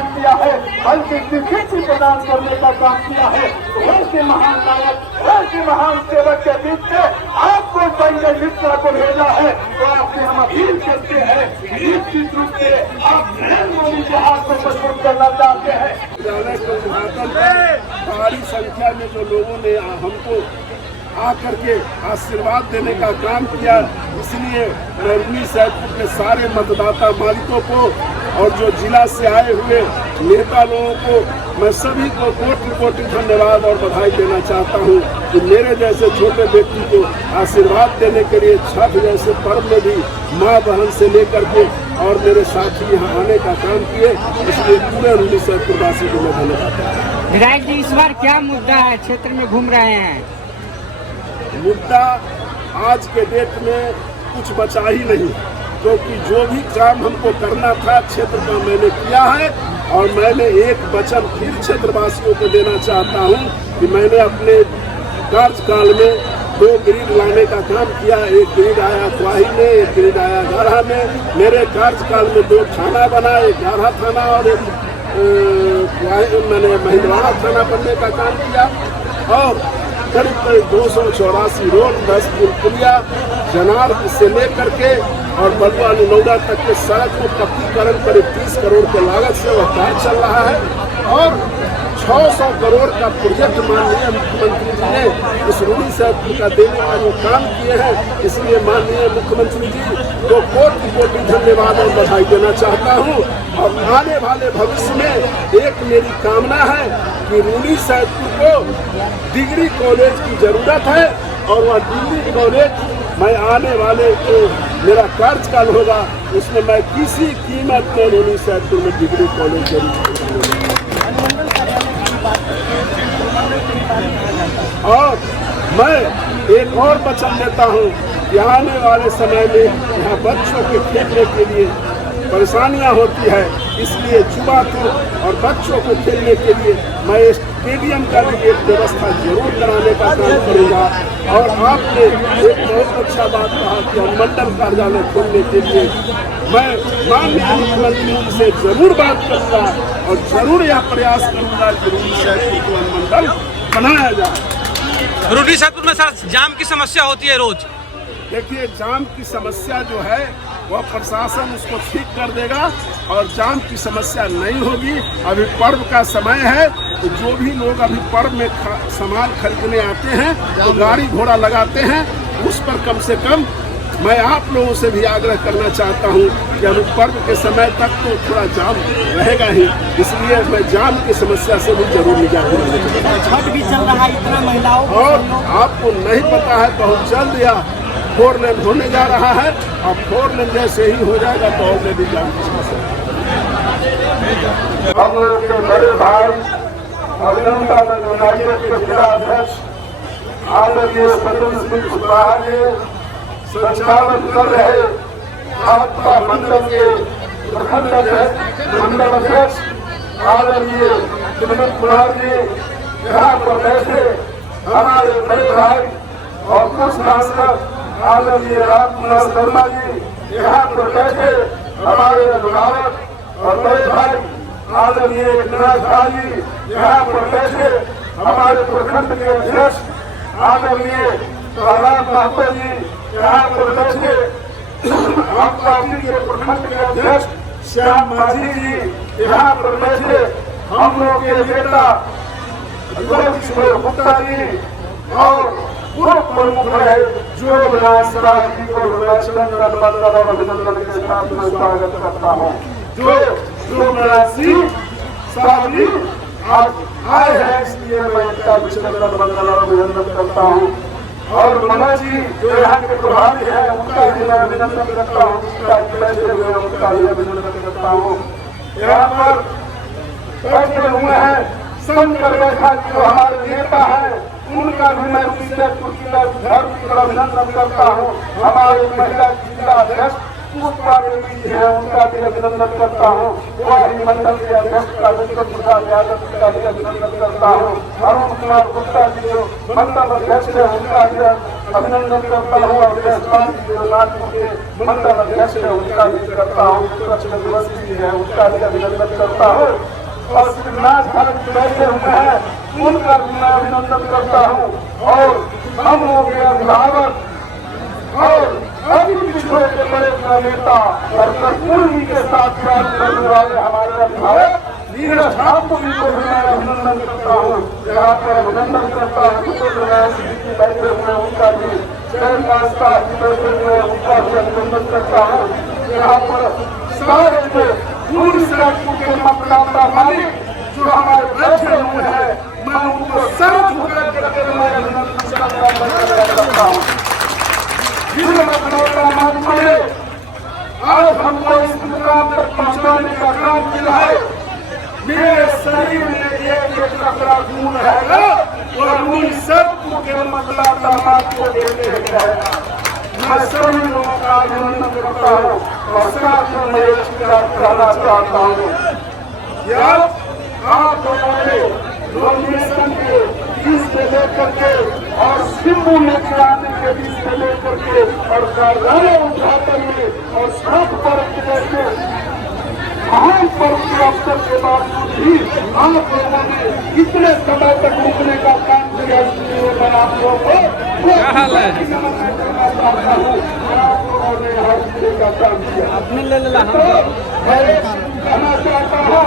काम किया है, बल्कि स्वीकृति प्रदान करने का काम किया है। ऐसे महान नायक, ऐसे महान सेवक के बीच से आपको संजय मिश्रा को भेजा है, तो आपसे हम अपील करते हैं, निश्चित रूप से आप नरेंद्र मोदी के हाथ को मजबूत करना चाहते हैं। भारी संख्या में जो लोगों ने हमको आकर के आशीर्वाद देने का काम किया, इसलिए मैं रूनी सैदपुर के सारे मतदाता मालिकों को और जो जिला से आए हुए नेता लोगों को, मैं सभी को कोटि कोटि धन्यवाद और बधाई देना चाहता हूं कि मेरे जैसे छोटे व्यक्ति को आशीर्वाद देने के लिए छठ जैसे पर्व में भी माँ बहन से लेकर के और मेरे साथी यहाँ आने का काम किए, इसलिए पूरे रूनी सैदपुर वासी को मैं धन्यवाद। विधायक जी, इस बार क्या मुद्दा है, क्षेत्र में घूम रहे हैं? मुद्दा आज के डेट में कुछ बचा ही नहीं, क्योंकि जो भी काम हमको करना था क्षेत्र का मैंने किया है। और मैंने एक वचन फिर क्षेत्रवासियों को देना चाहता हूं कि मैंने अपने कार्यकाल में 2 ग्रिड लाने का काम किया। एक ग्रिड आया क्वाही में, एक ग्रिड आया गाढ़ा में। मेरे कार्यकाल में 2 थाना बना, एक गाढ़ा थाना और एक मैंने महिंदवाड़ा थाना बनने का काम किया। और करीब करीब 284 रोड, 10 पुलिया, जनार से लेकर के और बलुआ नौदा तक के सड़क को पक्कीकरण करीब 30 करोड़ के लागत से वह कार्य चल रहा है। और 600 करोड़ का प्रोजेक्ट माननीय मुख्यमंत्री जी ने इस रूनी सैदपुर का देने का जो काम किए हैं, इसलिए माननीय मुख्यमंत्री जी को कोटि कोटि धन्यवाद और बधाई देना चाहता हूं। और आने वाले भविष्य में एक मेरी कामना है कि रूनी सैदपुर को डिग्री कॉलेज की जरूरत है, और वह डिग्री कॉलेज मैं आने वाले जो मेरा कार्यकाल होगा उसमें मैं किसी कीमत में रूनी सैदपुर में डिग्री कॉलेज जरूर। और मैं एक और वचन देता हूँ कि आने वाले समय में यहाँ बच्चों के खेलने के लिए परेशानियाँ होती है, इसलिए युवा को और बच्चों को खेलने के लिए मैं स्टेडियम का भी एक व्यवस्था जरूर कराने का काम करूँगा। और आपने एक बहुत अच्छा बात कहा कि अनुमंडल कार्यालय खोलने के लिए मैं माननीय मुख्यमंत्री जी से जरूर बात करूँगा और जरूर यह प्रयास करूँगा कि रूनी सैदपुर को अनुमंडल बनाया जाए। रूनी सैदपुर में सर जाम की समस्या होती है रोज। देखिए, जाम की समस्या जो है वह प्रशासन उसको ठीक कर देगा और जाम की समस्या नहीं होगी। अभी पर्व का समय है, तो जो भी लोग अभी पर्व में सामान खरीदने आते हैं तो गाड़ी घोड़ा लगाते हैं, उस पर कम से कम मैं आप लोगों से भी आग्रह करना चाहता हूं कि अभी पर्व के समय तक तो थोड़ा जाम रहेगा ही, इसलिए मैं जाम की समस्या से भी जरूर निजात दिलाना। छठ भी चल रहा है, इतना महिलाओं और आपको नहीं पता है, बहुत जल्द यह 4 लेन होने जा रहा है। अब 4 लेन जैसे ही हो जाएगा तो और ले भी जाम की समस्या। हम लोग के बड़े भाई अभिनंदन के जिला अध्यक्ष आदरणीय सत्येंद्र सिंह कुशवाहा जी संचालन कर रहे आपका मंडल के प्रखंड मंडल अध्यक्ष आदरणीय विनोद कुमार जी यहाँ पर बैठे हमारे बड़े भाई और कुछ सांसद आदरणीय राम कुमार शर्मा जी यहाँ पर बैठे हमारे अभिभावक और बड़े भाई आदरणीय विनायक झा जी यहाँ पर बैठे हमारे प्रखंड के अध्यक्ष आदरणीय प्रहलाद महतो जी यहाँ पर बैठे आप पार्टी के प्रखंड के अध्यक्ष श्याम माझी जी यहाँ पर बैठे हम लोग के नेता गुप्ता जी और पूर्व प्रमुख है जो जी को अभिनंदन के साथ मैं स्वागत करता हूँ। जो साहब जी आज आए हैं, इसलिए मैं इनका अभिनंदन करता हूँ। और मनोज जी जो यहाँ के प्रभारी है उनका भी मैं अभिनंदन करता हूँ, उनका भी अभिनंदन करता हूँ। यहाँ पर बैठे हुए हैं शंकर रेखा जी जो हमारे नेता है, उनका भी मैं अभिनंदन करता हूँ। हमारे महिला जिला अध्यक्ष पुष्पा देवी जी है, उनका भी अभिनंदन करता हूँ। वाही मंडल के अध्यक्ष का विक्रम प्रसाद यादव का भी अभिनंदन करता हूँ। अरुण कुमार गुप्ता जी जो मंडल अध्यक्ष है, उनका भी अभिनंदन करता हूँ। और के मंडल अध्यक्ष है उनका भी करता हूँ, कृष्ण दिवस जी है उनका भी अभिनंदन करता हूँ। और श्रीनाथ भारत बैठे हुए हैं उनका भी मैं अभिनंदन करता हूँ। और हम लोग के अभिभावक और अभी पिछड़े के बड़े नेता और कर्पूरी के साथ काम करने वाले हमारे अभिभावक नीरज ठाकुर जी को भी मैं अभिनंदन करता हूँ। यहाँ पर अभिनंदन करता हूँ बैठे हुए उनका भी, जयकांत साहब जी बैठे हुए उनका भी अभिनंदन करता हूँ। यहाँ पर सारे पूरी सड़कों के मतदाता मालिक जो हमारे बैठे हुए हैं मैं उनको सर झुका करके मैं अभिनंदन करता हूँ। आज हमको इस मुकाम तक पहुँचाने का काम किया है। मेरे शरीर में एक टुकड़ा खून रहेगा और उन सबको के मतदाता को देते रहेगा। मैं सभी लोगों का अभिनंदन करता हूँ और साथ में मैं एक बात कहना चाहता हूँ। आप लोगों ने नॉमिनेशन के बीच से लेकर के और सिंबू लेकर आने के बीच से लेकर के और कार्यालय उद्घाटन में और सब पर्व जैसे महान पर्व के अवसर के बावजूद भी आप लोगों ने इतने समय तक रुकने का काम किया, इसलिए मैं आप लोगों को कहना चाहता हूँ। आप लोगों ने हर चीज का काम किया। मैं कहना चाहता हूँ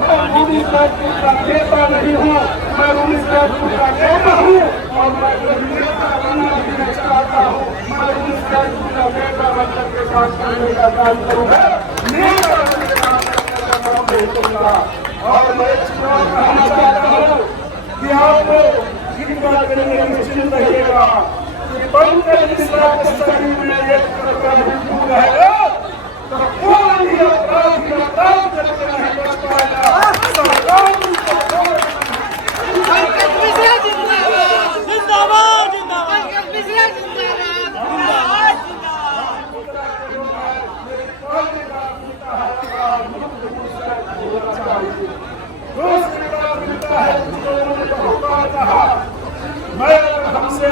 रूनी सैदपुर का नेता नहीं हूँ, मैं रूनी सैदपुर का नेता हूँ और मैं नेता बनना भी नहीं चाहता हूँ। मैं रूनी सैदपुर का नेता बनकर के काम करने का काम करूँगा, नेता बनने का काम करने का काम नहीं करूँगा। और मैं कहना चाहता हूँ कि आप एक बात करेंगे निश्चिंत रहिएगा कि पंकज मिश्रा के शरीर में एक टुकड़ा भी खून रहेगा तो कोई भी अपराधी अपराध करके नहीं बच पाएगा। सरकार पंकज मिश्रा जिंदाबाद, जिंदाबाद, जिंदाबाद, पंकज मिश्रा जिंदाबाद, मैं हमसे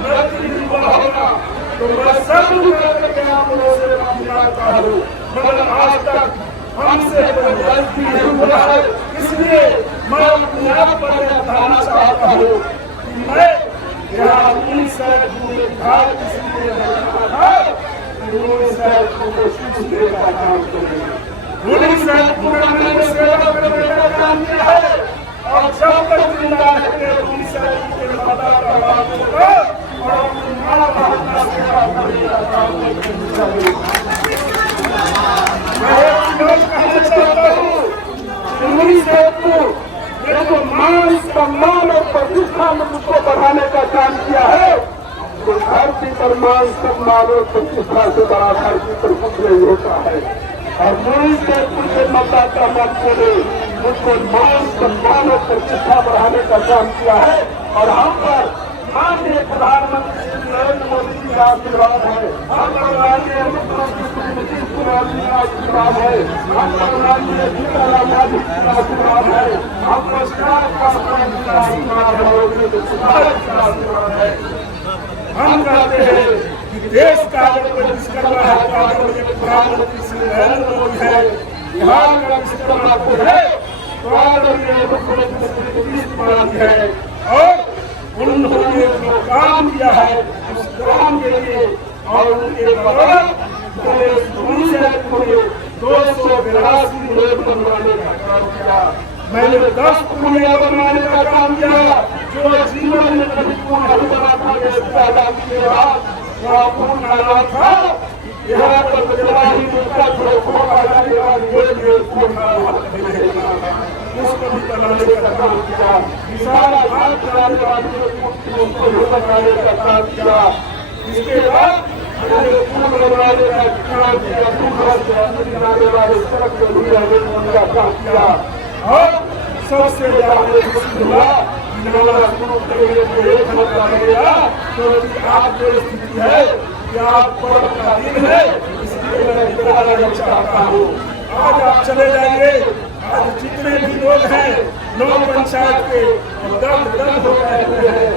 गलती हुआ होगा तो मैं सब करके आप लोगों से माफी मांगता हूँ, मगर आज तक हमसे कोई गलती नहीं हुआ है। इसलिए मैं अपने आप पर बताना चाहता हूँ कि मैं यहाँ अपनी सैदपुर में घाट इसलिए रखा था कि उन्होंने सैदपुर को सीखने का काम करेंगे। उन्हीं सैदपुर में मैंने सेवा करने का काम किया है और जब तक जिंदा रहते उन्हीं सैदपुर के मतदाता होगा और अपनी माँ बाप का सेवा करने का काम करेंगे। मैं एक बात कहना चाहता हूँ, उन्हीं सैदपुर मेरे को मान सम्मान और प्रतिष्ठा में मुझको बढ़ाने का काम किया है। तो धरती पर मान सम्मान और प्रतिष्ठा से बड़ा धरती पर कुछ नहीं होता है। और मुझे सैदपुर के मतदाता मंत्री ने मुझको मान सम्मान और प्रतिष्ठा बढ़ाने का काम किया है। और हम पर माननीय प्रधानमंत्री नरेंद्र मोदी जी का आशीर्वाद है, हम पर माननीय मुख्यमंत्री नीतीश कुमार जी का आशीर्वाद है, हम पर माननीय सीताराम गांधी जी का आशीर्वाद है, हम पर श्रीराम पासवान जी का आशीर्वाद है और आशीर्वाद है। हम कहते हैं कि देश का अगर कोई विश्वकर्मा है तो अगर प्रधानमंत्री श्री नरेंद्र मोदी है, बिहार का विश्वकर्मा को है तो आदरणीय मुख्यमंत्री श्री नीतीश कुमार जी है। और उन्होंने जो काम किया है उस काम के लिए और उनके बदौलत 282 रोड बनवाने का काम किया। मैंने 10 पुलिया बनवाने का काम किया जो जीवन में कभी पूर्ण नहीं बना था। आजादी के बाद वहाँ पूर्ण आया था। यहाँ पर जवाही उसको भी बनाने का काम किया, सारा भारत चलाने वाली बनाने का काम किया। इसके बाद पुल बनवाने का काम किया, बनाने वाले सड़क को भी का काम किया। और सबसे ज्यादा आप जो स्थिति है कि आप पर्व का दिन है, इसलिए मैं चाहता हूँ आज आप चले जाइए। आज जितने भी लोग हैं 9 पंचायत के दर्द हो रहे हैं,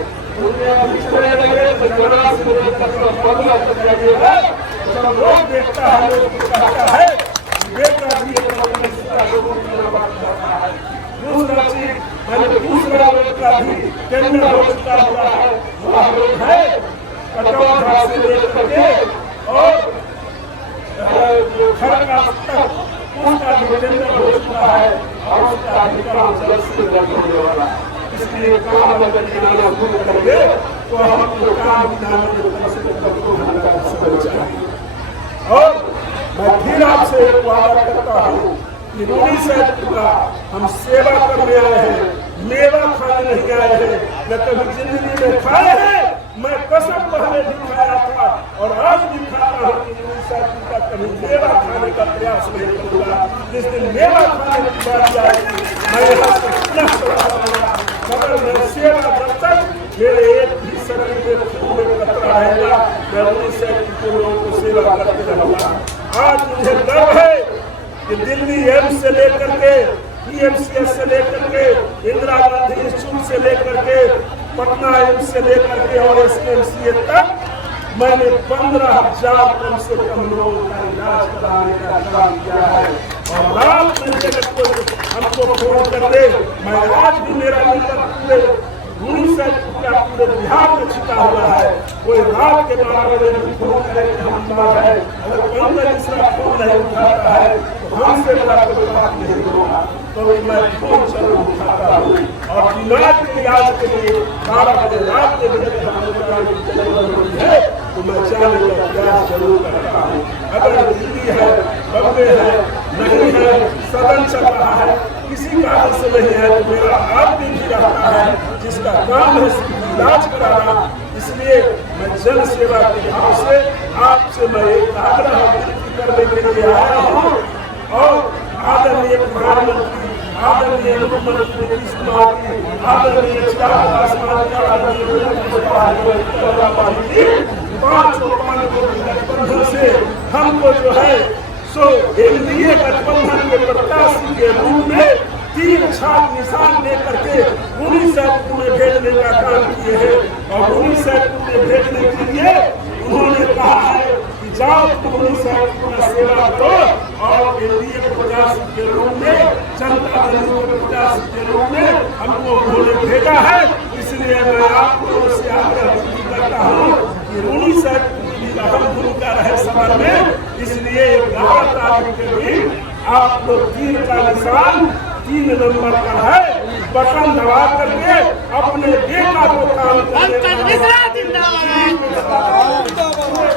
सब लोग देखता है, लोग कहता है बेटा भी दूसरा चीज मैंने दूसरा लोग का भी टेंडर हो चुका हुआ है कटौरा से लेकर के और खड़का तक उसका भी टेंडर हो चुका है और उसका अधिकार जल्द से जल्द होने वाला। इसलिए काम अगर गिनाना शुरू करेंगे तो हम काम और मैं फिर आपसे एक वादा करता हूँ कि रूनी साहब का हम सेवा करने आए हैं, मेवा खाने नहीं आए हैं। न कभी जिंदगी में खाए हैं, मैं कसम पहले भी खाया था और आज भी खाता हूँ कि रूनी साहब का कभी मेवा खाने का प्रयास नहीं करूँगा। जिस दिन मेवा खाने की बात आएगी मैं यहाँ से पुनः चला, मगर मैं सेवा जब तक मेरे एक भी शरीर में खून कतरा रहेगा, मैं रूनी साहब के लोगों को सेवा करते रहूँगा। आज मुझे गर्व है कि दिल्ली एम्स से लेकर के पीएमसीएच से लेकर के इंदिरा गांधी इंस्टीट्यूट से लेकर के पटना एम्स से लेकर के और एसकेएमसीएच तक मैंने 15,000 कम से कम लोगों का इलाज कराने का काम किया है। और रात में हमको फोन कर दे, मैं आज भी मेरा नंबर पूरे रूनी साहब का पूरे बिहार में छिपा हुआ है। कोई रात के 12 बजे में फोन करे हम बात है, अगर पंद्रह दूसरा फोन नहीं उठाता है तो हमसे बड़ा कोई बात नहीं होगा, तो मैं फोन जरूर उठाता हूँ। और दिमाग के इलाज के लिए 12 बजे रात के बजे जरूरत है तो मैं जाने का प्रयास जरूर करता हूँ। अगर दिल्ली है, बम्बे है, नहीं है, सदन चल रहा है, किसी कारण से नहीं है तो मेरा आदमी भी रहता है जिसका काम है इलाज कराना। इसलिए मैं जन सेवा के भाव से आपसे मैं एक आग्रह विनती करने के लिए आया हूँ। और आदरणीय प्रधानमंत्री, आदरणीय मुख्यमंत्री नीतीश कुमार जी, आदरणीय चिराग पासवान जी, आदरणीय गठबंधन से हमको जो है सो एनडीए गठबंधन के प्रत्याशी के रूप में 3 छाप निशान लेकर के रूनी साहब में भेजने का काम किए हैं। और रूनी साहब में भेजने के लिए उन्होंने कहा है कि जाओ रूनी साहब का सेवा करो और एनडीए के प्रत्याशी के रूप में, जनता दल के प्रत्याशी के रूप में हमको उन्होंने भेजा है। इसलिए मैं आप लोगों से आग्रह करता हूँ कि रूनी साहब की अहम भूमिका रहे सभा में। इसलिए 11 तारीख के दिन आप लोग 3 का निशान 3 नंबर का है, बटन दबा करके अपने बेटा को काम पंकज मिश्रा जिंदाबाद,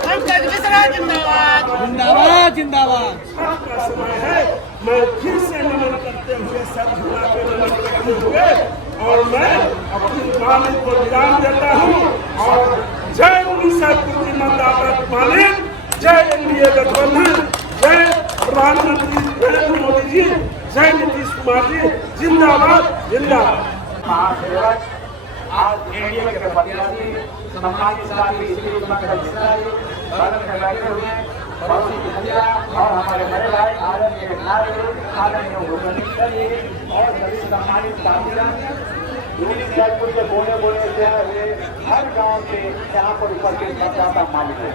पंकज मिश्रा जिंदाबाद, जिंदाबाद जिंदाबाद। का समय है, मैं फिर से नमन करते हुए सर झुका के नमन करते हुए और मैं अपनी वाणी को विराम देता हूँ। और जय रूनी साहब की मतदाता मालिक, जय एनडीए गठबंधन, जय प्रधानमंत्री नरेंद्र मोदी जी, जय नीतीश कुमार जी, जिंदाबाद जिंदाबाद। महासेवक आज एनडीए के प्रत्याशी सम्मानित साथी श्री पंकज मिश्रा जी बगल में बैठे हुए पड़ोसी भैया और हमारे बड़े भाई आदरणीय नागरिक, आदरणीय मुख्यमंत्री जी और सभी सम्मानित साथीगण, रूनी साहब के बोले से हर गांव से यहाँ पर उपस्थित मतदाता मालिक है।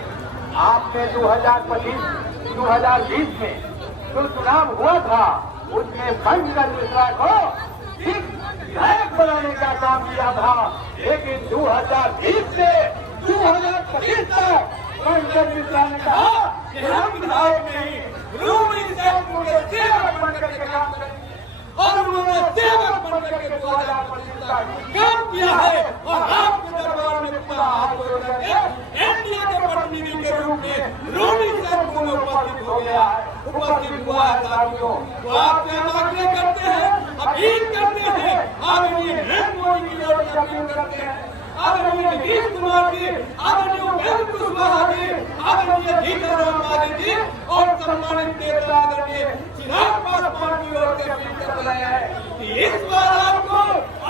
आपने 2020 में जो चुनाव हुआ था उसमें पंकज मिश्रा को विधायक बनाने का काम किया था, लेकिन 2020 से 2025 तक पंकज मिश्रा ने कहा कि हम विधायक नहीं, रूनी साहब के सेवक बनकर के काम करेंगे। और उन्होंने सेवक बनकर के 2025 तक काम किया है। और आपके दरबार में पूरा हाथ जोड़ करके एनडीए के प्रतिनिधि के रूप में रूनी साहब को उपस्थित हो गया है, उपस्थित हुआ है साथियों। तो आपसे हम आग्रह करते हैं, अपील करते हैं, आदरणीय नरेंद्र मोदी की ओर से अपील करते हैं, आदरणीय नीतीश कुमार जी, आदरणीय उपेंद्र कुशवाहा जी, आदरणीय जीतन मांझी जी और सम्मानित नेता आदरणीय चिराग पासवान की ओर से अपील कर रहे हैं कि इस बार आपको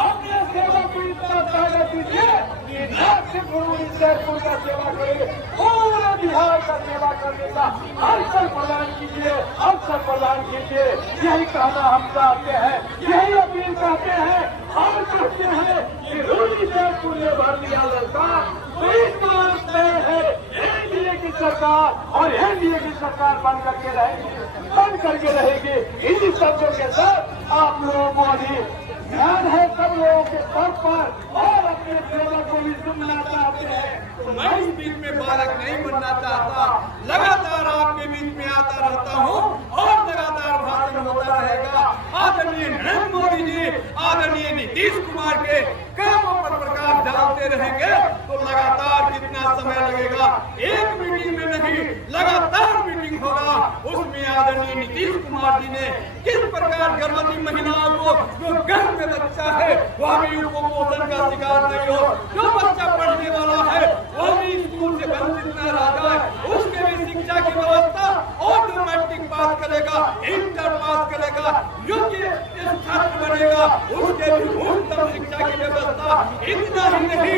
अपने सेवा की ताकत दीजिए कि न सिर्फ रूनी साहब का सेवा करें, पूरे बिहार का सेवा करने का अवसर प्रदान कीजिए, अवसर प्रदान कीजिए। यही कहना हम चाहते हैं, यही अपील करते हैं और कहते हैं कि रोटी से पुण्य भर दिया सरकार तो इस बार तय है एनडीए की सरकार और एनडीए की सरकार बन करके रहेगी। इन्हीं शब्दों के साथ आप लोगों को अभी ध्यान है सब लोगों के सर पर और अपने सेवक को भी सुनना चाहते हैं। तो मैं इस बीच में बालक नहीं बनना चाहता, लगातार आपके बीच में आता रहता हूँ और लगातार भाषण होता रहेगा। आदरणीय नरेंद्र मोदी जी, आदरणीय नीतीश कुमार के कामों पर प्रकाश डालते रहेंगे तो लगातार कितना समय लगेगा, एक मीटिंग में नहीं लगातार मीटिंग होगा। उसमें आदरणीय नीतीश कुमार जी ने किस प्रकार गर्भवती महिलाओं को जो गर्भ में बच्चा है वह भी कुपोषण का शिकार नहीं हो, जो बच्चा पढ़ने वाला है वह भी स्कूल से वंचित न रह जाए, उसके भी शिक्षा की व्यवस्था ऑटोमेटिक पास करेगा, इंटर पास करेगा, योग्य छात्र बनेगा, उसके भी उत्तम शिक्षा की व्यवस्था। इतना ही नहीं